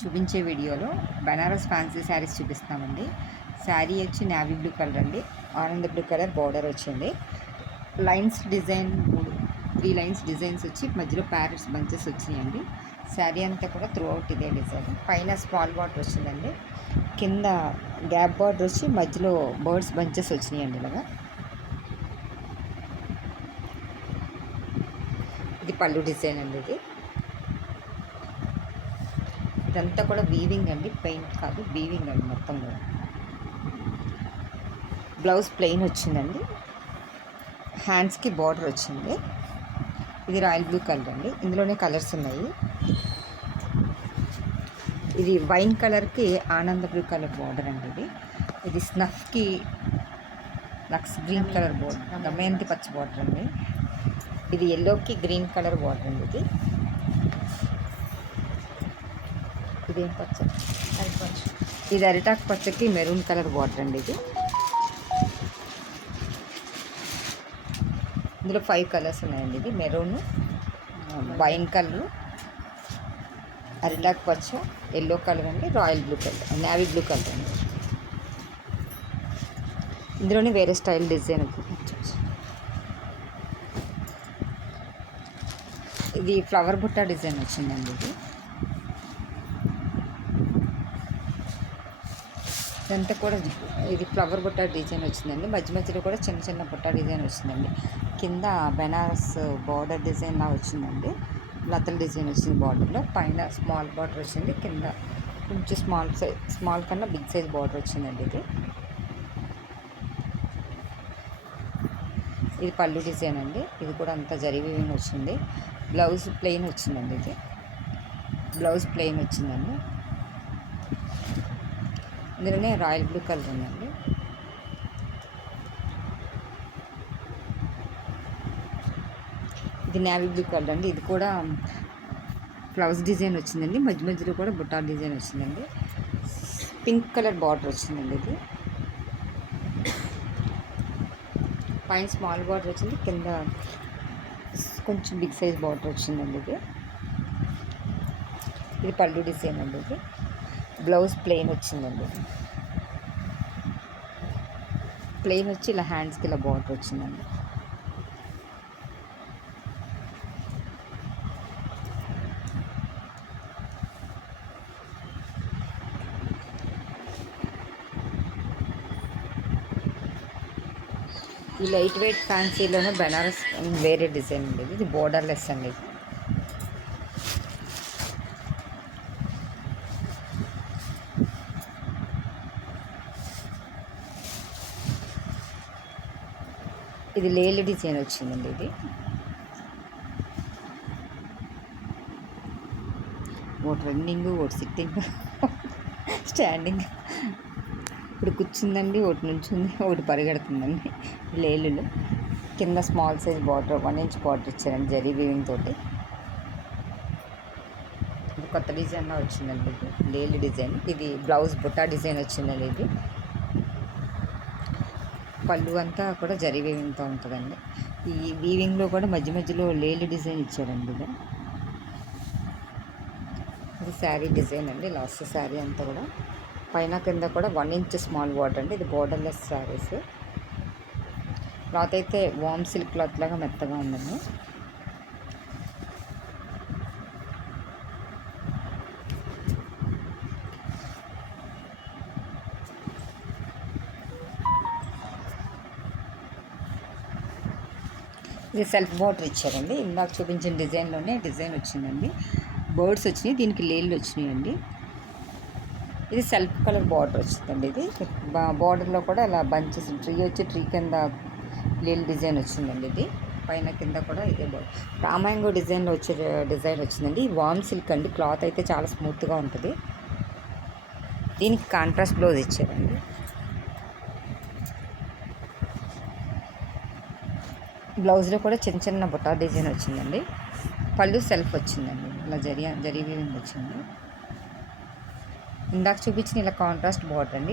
చూపించే వీడియోలో బనారస్ ఫ్యాన్సీ శారీస్ చూపిస్తామండి. శారీ వచ్చి నావీ బ్లూ కలర్ అండి, ఆనంద బ్లూ కలర్ బార్డర్ వచ్చింది. లైన్స్ డిజైన్ 3 లైన్స్ డిజైన్స్ వచ్చి మధ్యలో ప్యారెట్స్ బంచెస్ వచ్చినాయండి. శారీ అంతా కూడా త్రూ అవుట్ ఇదే డిజైన్. పైన స్మాల్ బార్డర్ వచ్చిందండి, కింద గ్యాప్ బార్డర్ వచ్చి మధ్యలో బర్డ్స్ బంచెస్ వచ్చినాయండి. ఇలాగా ఇది పళ్ళు డిజైన్ అండి. ఇదంతా కూడా వీవింగ్ అండి, పెయింట్ కాదు, వీవింగ్ అండి మొత్తం కూడా. బ్లౌజ్ ప్లెయిన్ వచ్చిందండి, హ్యాండ్స్కి బార్డర్ వచ్చింది. ఇది రాయల్ బ్లూ కలర్ అండి, ఇందులోనే కలర్స్ ఉన్నాయి. ఇది వైన్ కలర్కి ఆనంద బ్లూ కలర్ బార్డర్ అండి. ఇది స్నఫ్కి లక్స్ గ్రీన్ కలర్ బార్డర్, దమయంతి పచ్చ బార్డర్ అండి. ఇది ఎల్లోకి గ్రీన్ కలర్ బార్డర్ అండి. ఇదేం పచ్చ, ఇది అరిటాక్ పచ్చకి మెరూన్ కలర్ బార్డర్ అండి. ఇందులో 5 కలర్స్ ఉన్నాయండి. ఇది మెరూన్, వైన్ కలర్, అరిటాక్ పచ్చ, ఎల్లో కలర్ అండి, royal blue colour, navy blue colour అండి. ఇందులోనే వేరే స్టైల్ డిజైన్. ఇది ఫ్లవర్ బుట్ట డిజైన్ వచ్చిందండి. ఇదంతా కూడా ఇది ఫ్లవర్ బుట్ట డిజైన్ వచ్చిందండి. మధ్య మధ్యలో కూడా చిన్న చిన్న బుట్ట డిజైన్ వచ్చిందండి. కింద బెనారస్ బార్డర్ డిజైన్ లా వచ్చిందండి, లతల డిజైన్ వచ్చింది బార్డర్లో. పైన స్మాల్ బార్డర్ వచ్చింది, కింద కొంచెం స్మాల్ కన్నా బిగ్ సైజ్ బార్డర్ వచ్చిందండి. ఇది పళ్ళు డిజైన్ అండి. ఇది కూడా అంతా జరీ వీవింగ్ వచ్చింది. బ్లౌజ్ ప్లెయిన్ వచ్చిందండి. ఇది బ్లౌజ్ ప్లెయిన్ వచ్చిందండి. ఇందులోనే రాయల్ బ్లూ కలర్ ఉందండి. ఇది నావీ బ్లూ కలర్ అండి. ఇది కూడా ఫ్లవర్స్ డిజైన్ వచ్చిందండి, మధ్య మధ్యలో కూడా బుట్టా డిజైన్ వచ్చిందండి. పింక్ కలర్ బార్డర్ వచ్చిందండి. ఇది పైన స్మాల్ బార్డర్ వచ్చింది, కింద కొంచెం బిగ్ సైజ్ బార్డర్ వచ్చిందండి. ఇది పళ్ళు డిజైన్ అండి. ఇది బ్లౌజ్ ప్లెయిన్ వచ్చిందండి. ప్లెయిన్ వచ్చి ఇలా హ్యాండ్స్కి ఇలా బార్డర్ వచ్చిందండి. ఈ లైట్ వెయిట్ ఫ్యాన్సీలోనే బెనారస్ వేరే డిజైన్ ఉండేది. ఇది బోర్డర్లెస్ అండి. ఇది లేలు డిజైన్ వచ్చిందండి. ఇది ఒకటి రన్నింగ్, ఒకటి సిట్టింగ్, స్టాండింగ్. ఇప్పుడు కూర్చుందండి, ఒకటి నుంచుంది, ఒకటి పరిగెడుతుందండి. లేలులు కింద small size border, 1 inch border ఇచ్చారండి జరీ వీవింగ్ తోటి. ఇది కొత్త డిజైన్లో వచ్చిందండి. ఇది లేలు డిజైన్. ఇది బ్లౌజ్ బుట్టా డిజైన్ వచ్చిందండి. ఇది పళ్ళు అంతా కూడా జరీ వీవింగ్తో ఉంటుందండి. ఈ వీవింగ్లో కూడా మధ్య మధ్యలో లేలు డిజైన్ ఇచ్చారండి. ఇది శారీ డిజైన్ అండి. లాస్ట్ శారీ అంతా కూడా పైన కింద కూడా 1 ఇంచ్ స్మాల్ బార్డర్ అండి. ఇది బోర్డర్లెస్ శారీస్. క్లాత్ అయితే వామ్ సిల్క్ క్లాత్ లాగా మెత్తగా ఉందండి. ఇది సెల్ఫ్ బార్డర్ ఇచ్చారండి. ఇందాక చూపించిన డిజైన్లోనే డిజైన్ వచ్చిందండి. బర్డ్స్ వచ్చినాయి, దీనికి లేళ్ళు వచ్చినాయండి. ఇది సెల్ఫ్ కలర్ బార్డర్ వచ్చిందండి. ఇది బార్డర్లో కూడా ఇలా బంచెస్, ట్రీ వచ్చి ట్రీ కింద లేల్ డిజైన్ వచ్చిందండి. ఇది పైన కింద కూడా ఇదే బార్డర్. రామాయంగో డిజైన్లో వచ్చే డిజైన్ వచ్చిందండి. వామ్ సిల్క్ అండి. క్లాత్ అయితే చాలా స్మూత్గా ఉంటుంది. దీనికి కాంట్రాస్ట్ బ్లౌజ్ ఇచ్చారండి. బ్లౌజ్లో కూడా చిన్న చిన్న బుట్టా డిజైన్ వచ్చిందండి. పళ్ళు సెల్ఫ్ వచ్చిందండి, ఇలా జరీ వీవింగ్ వచ్చింది. ఇందాక చూపించిన ఇలా కాంట్రాస్ట్ బార్డర్ అండి.